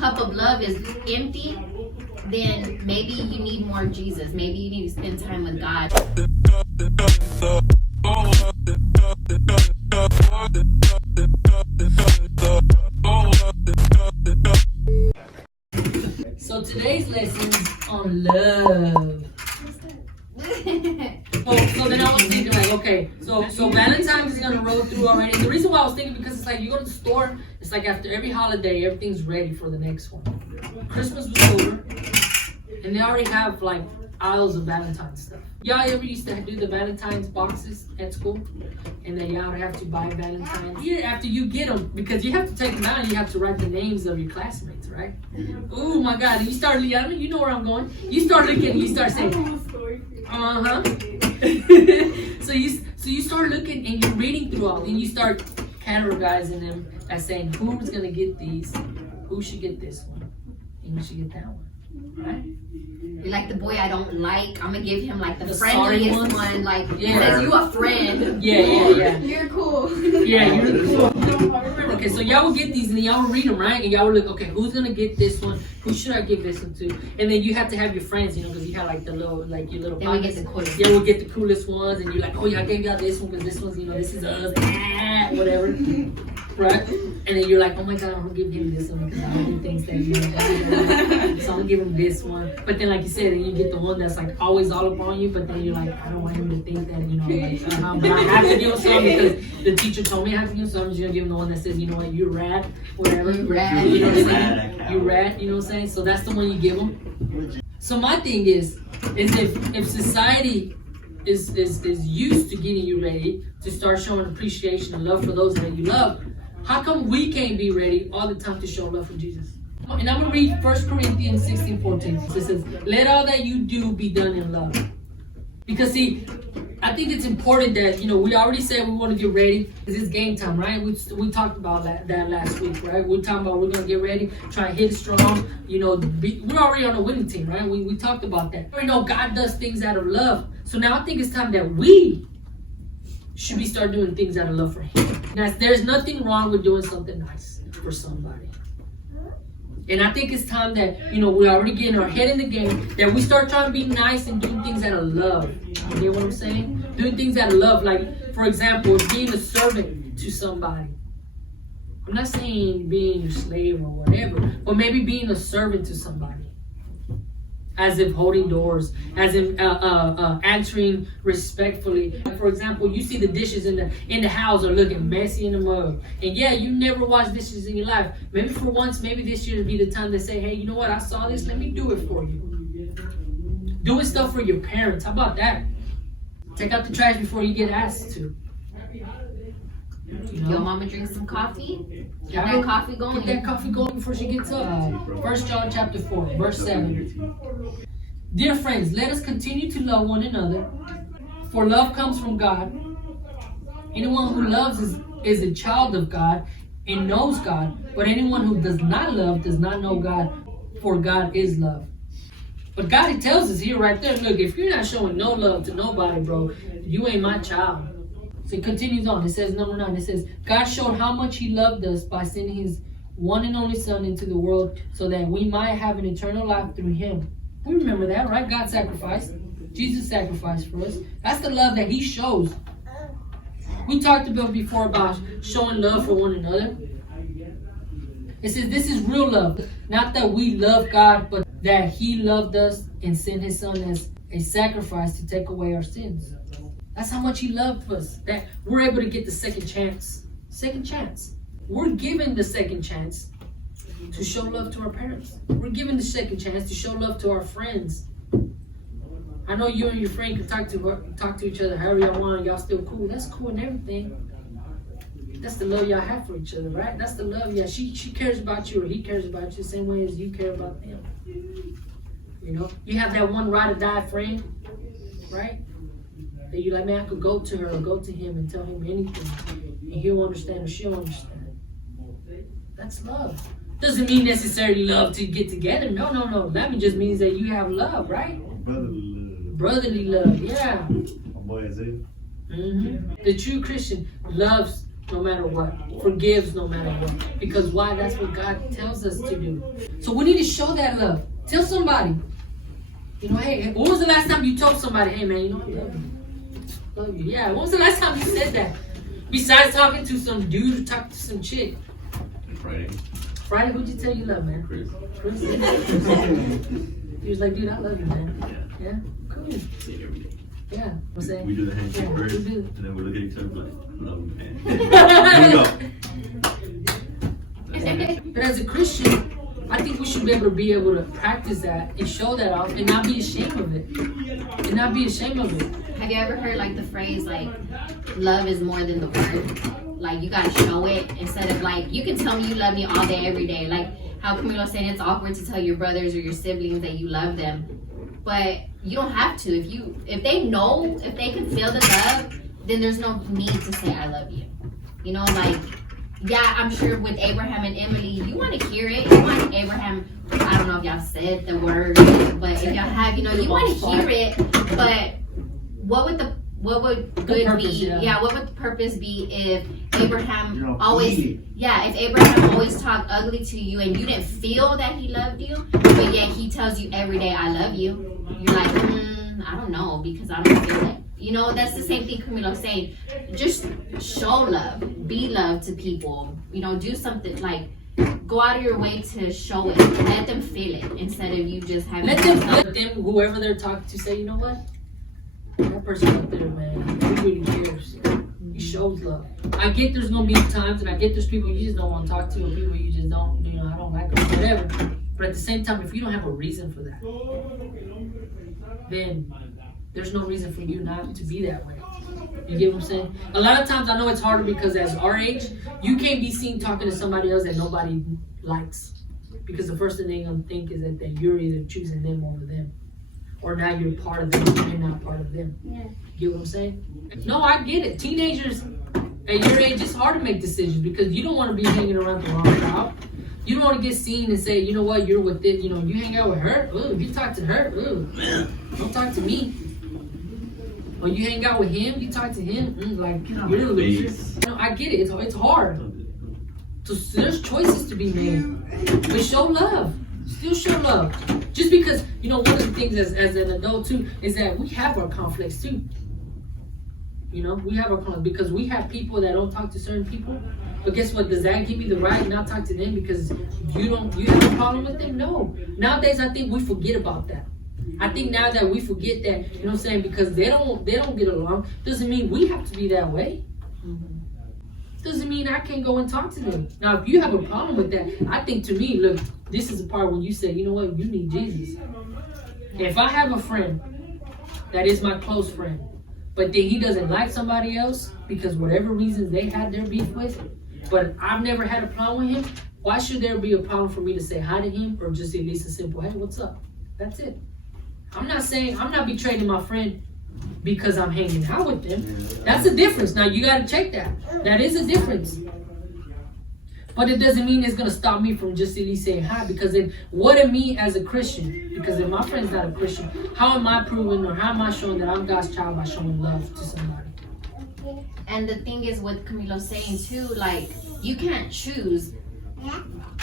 cup of love is empty, then maybe you need more Jesus. Maybe you need to spend time with God. So today's lesson is on love. So then I was thinking like, okay, so Valentine's is gonna roll through already. The reason why I was thinking, because it's like you go to the store, it's like after every holiday, everything's ready for the next one. Christmas was over, and they already have like aisles of Valentine's stuff. Y'all ever used to do the Valentine's boxes at school? And then y'all have to buy Valentine's. Yeah, after you get them, because you have to take them out and you have to write the names of your classmates, right? Oh my God, and you start, you know where I'm going. You start looking, you start saying, uh-huh. so you start looking and you're reading through all, and you start categorizing them as saying, who's gonna get these? Who should get this one? And you should get that one, right? You're like the boy I don't like. I'm gonna give him like the friendliest one. Like, yeah. Says you a friend. Yeah. You're cool. Yeah, you're cool. Okay, so y'all will get these and y'all will read them, right? And y'all will look, okay, who's gonna get this one? Who should I give this one to? And then you have to have your friends, you know, because you have like the little, like your little Then we get the coolest. Yeah, we'll get the coolest ones, and you're like, oh yeah, I gave y'all this one because this one's, you know, this is us, whatever, right? And then you're like, oh my God, I'm gonna give him this one because I do things that you know, so I'm gonna give him this one. But then, like you said, then you get the one that's like always all up on you, but then you're like, I don't want him to think that, you know, like, but I have to give him some because the teacher told me I have to give him some. I'm just gonna give him the one that says, you know what, you're rad, whatever. You rad. You know what I'm saying? You're rad, you know what I'm saying? So that's the one you give them. So my thing is if society is used to getting you ready to start showing appreciation and love for those that you love, how come we can't be ready all the time to show love for Jesus? And I'm going to read 1 Corinthians 16:14. It says, let all that you do be done in love. Because see, I think it's important that, you know, we already said we want to get ready. It's game time, right? We talked about that last week, right? We're talking about we're going to get ready, try and hit strong. You know, we're already on a winning team, right? We talked about that. We know God does things out of love. So now I think it's time that we should start doing things out of love for Him. Now, there's nothing wrong with doing something nice for somebody. And I think it's time that, you know, we're already getting our head in the game, that we start trying to be nice and doing things out of love. You know what I'm saying? Doing things out of love, like, for example, being a servant to somebody. I'm not saying being a slave or whatever, but maybe being a servant to somebody. As if holding doors, as in answering respectfully. For example, you see the dishes in the house are looking messy in the mug, and yeah, you never washed dishes in your life. Maybe for once, maybe this year would be the time to say, hey, you know what? I saw this. Let me do it for you. Doing stuff for your parents. How about that? Take out the trash before you get asked to. You know? Your mama drinks some coffee. Get that coffee going. Get that coffee going before she gets up. 1 John chapter 4, verse 7. Dear friends, let us continue to love one another, for love comes from God. Anyone who loves is a child of God and knows God, but anyone who does not love does not know God, for God is love. But God, He tells us here right there, look, if you're not showing no love to nobody, bro, you ain't my child. So it continues on. It says, number 9, it says, God showed how much He loved us by sending His one and only Son into the world so that we might have an eternal life through Him. We remember that, right? God sacrificed. Jesus sacrificed for us. That's the love that He shows. We talked about before about showing love for one another. It says this is real love. Not that we love God, but that He loved us and sent His Son as a sacrifice to take away our sins. That's how much He loved us, that we're able to get the second chance. Second chance. We're given the second chance to show love to our parents. We're given the second chance to show love to our friends. I know you and your friend can talk to each other however y'all want, y'all still cool. That's cool and everything. That's the love y'all have for each other, right? That's the love, yeah. She cares about you, or he cares about you the same way as you care about them. You know, you have that one ride or die friend, right? That you like, man, I could go to her or go to him and tell him anything, and he'll understand or she'll understand. That's love. Doesn't mean necessarily love to get together. No. That just means that you have love, right? Brotherly love. Yeah. My boy Isaiah. The true Christian loves no matter what. Forgives no matter what. Because why? That's what God tells us to do. So we need to show that love. Tell somebody. You know, hey, when was the last time you told somebody, hey man, you know, I love you. Love you. Yeah, when was the last time you said that? Besides talking to some dude or talking to some chick. Friday, who'd you tell you love, man? Chris. He was like, dude, I love you, man. Yeah? Cool. See it every day. Yeah. What's that? We do the handshake first, we do. and then we look at each other like, love you, man. Here we go. But as a Christian, I think we should be able to practice that and show that off and not be ashamed of it. Have you ever heard like the phrase like love is more than the word? Like you gotta show it instead of like you can tell me you love me all day every day. Like how Camilo saying it's awkward to tell your brothers or your siblings that you love them. But you don't have to. If they know, if they can feel the love, then there's no need to say I love you. You know, like yeah, I'm sure with Abraham and Emily, you want to hear it. You want Abraham, I don't know if y'all said the word, but if y'all have, you know, you want to hear it, but what would good be? Yeah, what would the purpose be if Abraham if Abraham always talked ugly to you and you didn't feel that he loved you, but yet he tells you every day, I love you. You're like, I don't know, because I don't feel it. You know, that's the same thing Camilo's saying. Just show love. Be love to people. You know, do something like go out of your way to show it. Let them feel it instead of you just having let them whoever they're talking to say, you know what? That person up there, man, he really cares. He shows love. I get there's gonna be times and I get there's people you just don't want to talk to or people you just don't, you know, I don't like them, whatever. But at the same time, if you don't have a reason for that, then there's no reason for you not to be that way. You get what I'm saying? A lot of times I know it's harder because as our age, you can't be seen talking to somebody else that nobody likes. Because the first thing they're going to think is that you're either choosing them over them. Or now you're part of them and you're not part of them. Yeah. You get what I'm saying? No, I get it. Teenagers at your age, it's hard to make decisions because you don't want to be hanging around the wrong crowd. You don't want to get seen and say, you know what, you're with it. You know, you hang out with her. Ooh, you talk to her. Ooh, don't talk to me. Or you hang out with him, you talk to him, like, you're a loser. You know, I get it, it's hard. So there's choices to be made. But show love. Still show love. Just because, you know, one of the things as an adult too, is that we have our conflicts too. You know, we have our conflicts because we have people that don't talk to certain people. But guess what? Does that give you the right not talk to them because you have a problem with them? No. Nowadays, I think we forget about that. I think now that we forget that, you know what I'm saying, because they don't get along, doesn't mean we have to be that way. Doesn't mean I can't go and talk to them. Now, if you have a problem with that, I think to me, look, this is the part when you say, you know what, you need Jesus. If I have a friend that is my close friend, but then he doesn't like somebody else because whatever reasons they had their beef with, but I've never had a problem with him, why should there be a problem for me to say hi to him or just at least a simple, hey, what's up? That's it. I'm not betraying my friend because I'm hanging out with them. That's a difference. Now you gotta check that. That is a difference. But it doesn't mean it's gonna stop me from just at least saying hi, because then what am me as a Christian? Because if my friend's not a Christian, how am I proving or how am I showing that I'm God's child by showing love to somebody? And the thing is what Camilo's saying too, like you can't choose.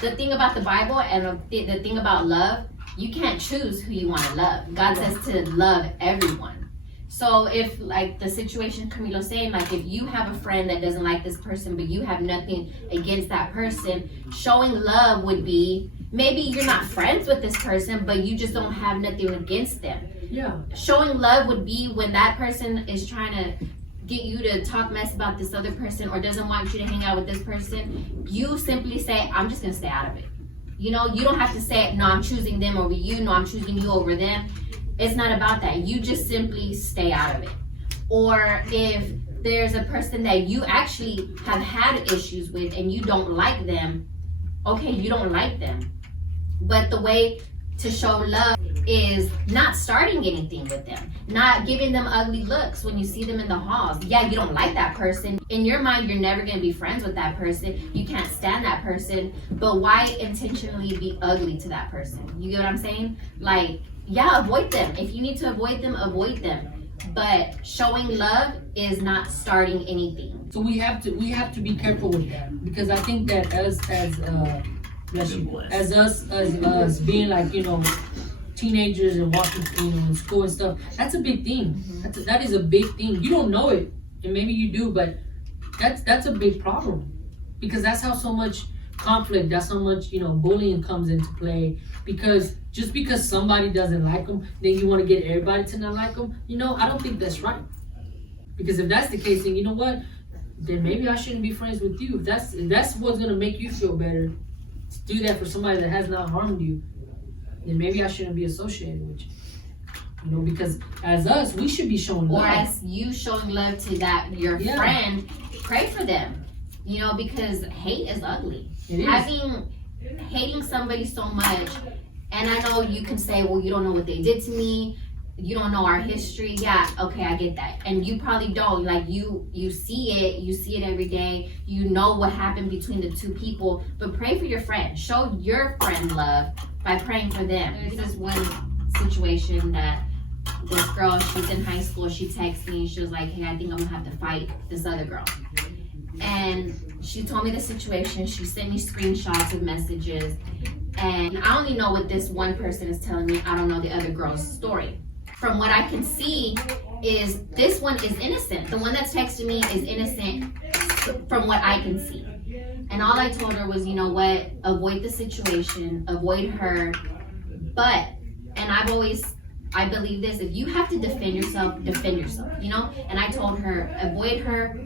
The thing about the Bible and the thing about love, you can't choose who you want to love. God says to love everyone. So if like the situation Camilo's saying, like if you have a friend that doesn't like this person, but you have nothing against that person, showing love would be, maybe you're not friends with this person, but you just don't have nothing against them. Yeah. Showing love would be when that person is trying to get you to talk mess about this other person or doesn't want you to hang out with this person, you simply say, I'm just going to stay out of it. You know, you don't have to say, no, I'm choosing them over you. No, I'm choosing you over them. It's not about that. You just simply stay out of it. Or if there's a person that you actually have had issues with and you don't like them, okay, you don't like them. But the way to show love is not starting anything with them, not giving them ugly looks when you see them in the halls. Yeah, you don't like that person. In your mind, you're never gonna be friends with that person. You can't stand that person, but why intentionally be ugly to that person? You get what I'm saying? Like, yeah, avoid them. If you need to avoid them, avoid them. but showing love is not starting anything. So we have to be careful with that, because I think that as us being like, you know, teenagers and walking, you know, in school and stuff, that's a big thing. That is a big thing. You don't know it, and maybe you do, but that's a big problem, because that's how so much conflict, that's how much, you know, bullying comes into play. Because just because somebody doesn't like them, then you want to get everybody to not like them. You know, I don't think that's right. Because if that's the case, then you know what? Then maybe I shouldn't be friends with you. If that's what's gonna make you feel better, to do that for somebody that has not harmed you, then maybe I shouldn't be associated with you. You know, because as us, we should be showing love. Or as you showing love to that your friend, pray for them. You know, because hate is ugly. It is. Hating somebody so much, and I know you can say, well, you don't know what they did to me, you don't know our history. Yeah, okay, I get that. And you probably don't. Like, you see it every day. You know what happened between the two people. But pray for your friend. Show your friend love by praying for them. This is one situation that this girl, she's in high school, she texted me, she was like, hey, I think I'm gonna have to fight this other girl. And she told me the situation. She sent me screenshots of messages, and I only know what this one person is telling me. I don't know the other girl's story. From what I can see, is this one is innocent. The one that's texting me is innocent from what I can see. And all I told her was, you know what, avoid the situation, avoid her. But, and I believe this, if you have to defend yourself, you know? And I told her, avoid her.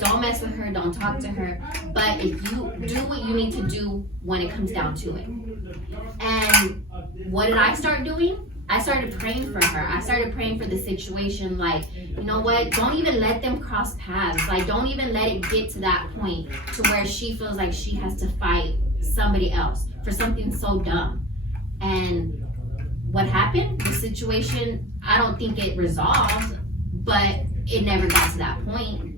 Don't mess with her, don't talk to her, but if you do what you need to do when it comes down to it. And what did I start doing? I started praying for her. I started praying for the situation, like, you know what, don't even let them cross paths. Like, don't even let it get to that point to where she feels like she has to fight somebody else for something so dumb. And what happened? The situation, I don't think it resolved, but it never got to that point.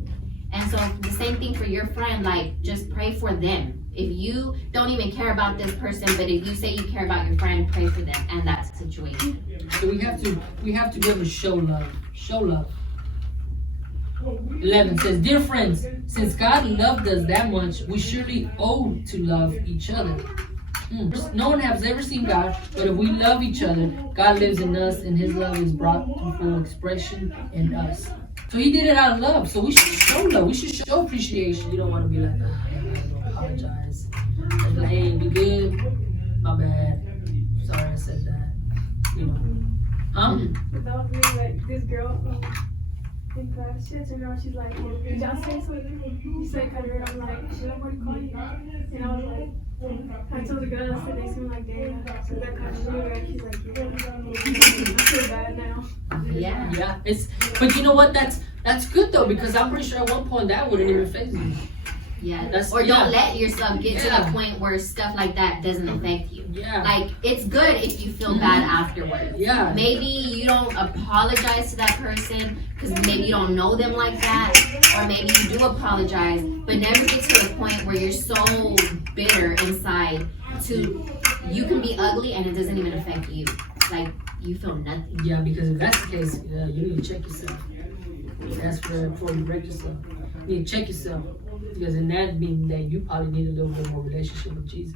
And so the same thing for your friend, like, just pray for them. If you don't even care about this person, but if you say you care about your friend, pray for them and that situation. So we have to be able to show love. Show love. 11 says, dear friends, since God loved us that much, we surely owe to love each other. No one has ever seen God, but if we love each other, God lives in us, and his love is brought to full expression in us. So he did it out of love. So we should show love. We should show appreciation. You don't want to be like, I don't apologize. Like, hey, we good? My bad. Sorry I said that. You know. Huh? That was really like this girl in class. She turned around. She's like, did y'all say something? You said kind of. I'm like, should I call you? And I was like, I told the girl, I said they seem like they. So that kind of really bad. She's like, yeah. I feel bad now. Yeah. Yeah. But you know what? That's good though, because I'm pretty sure at one point that wouldn't even affect me. Yeah. Don't let yourself get to the point where stuff like that doesn't affect you. Yeah. Like, it's good if you feel bad afterwards. Yeah. Maybe you don't apologize to that person because maybe you don't know them like that, or maybe you do apologize, but never get to the point where you're so bitter inside you can be ugly and it doesn't even affect you. Like, you feel nothing. Yeah, because if that's the case, you need to check yourself. That's before you break yourself. You need to check yourself. Because in that means that you probably need a little bit more relationship with Jesus.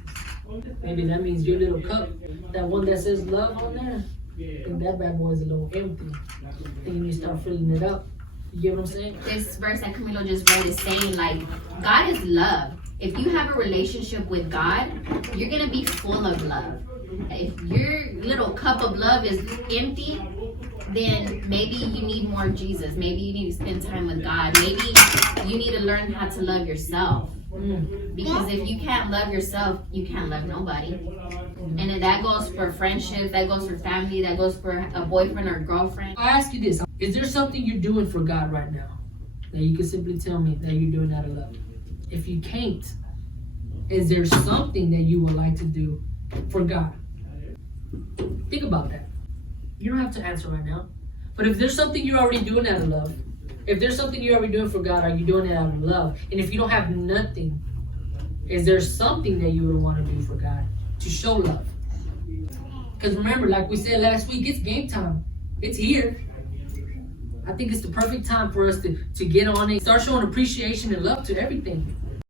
Maybe that means your little cup, that one that says love on there, I think that bad boy is a little empty. I think you need to start filling it up. You get what I'm saying? This verse that Camilo just read is saying, like, God is love. If you have a relationship with God, you're going to be full of love. If your little cup of love is empty, then maybe you need more of Jesus. Maybe you need to spend time with God. Maybe you need to learn how to love yourself. Because if you can't love yourself, you can't love nobody. And that goes for friendships, that goes for family, that goes for a boyfriend or a girlfriend. I ask you this. Is there something you're doing for God right now that you can simply tell me that you're doing out of love? If you can't, is there something that you would like to do for God? Think about that. You don't have to answer right now. But if there's something you're already doing out of love, if there's something you're already doing for God, are you doing it out of love? And if you don't have nothing, is there something that you would want to do for God to show love? Because remember, like we said last week, it's game time. It's here. I think it's the perfect time for us to get on it, start showing appreciation and love to everything.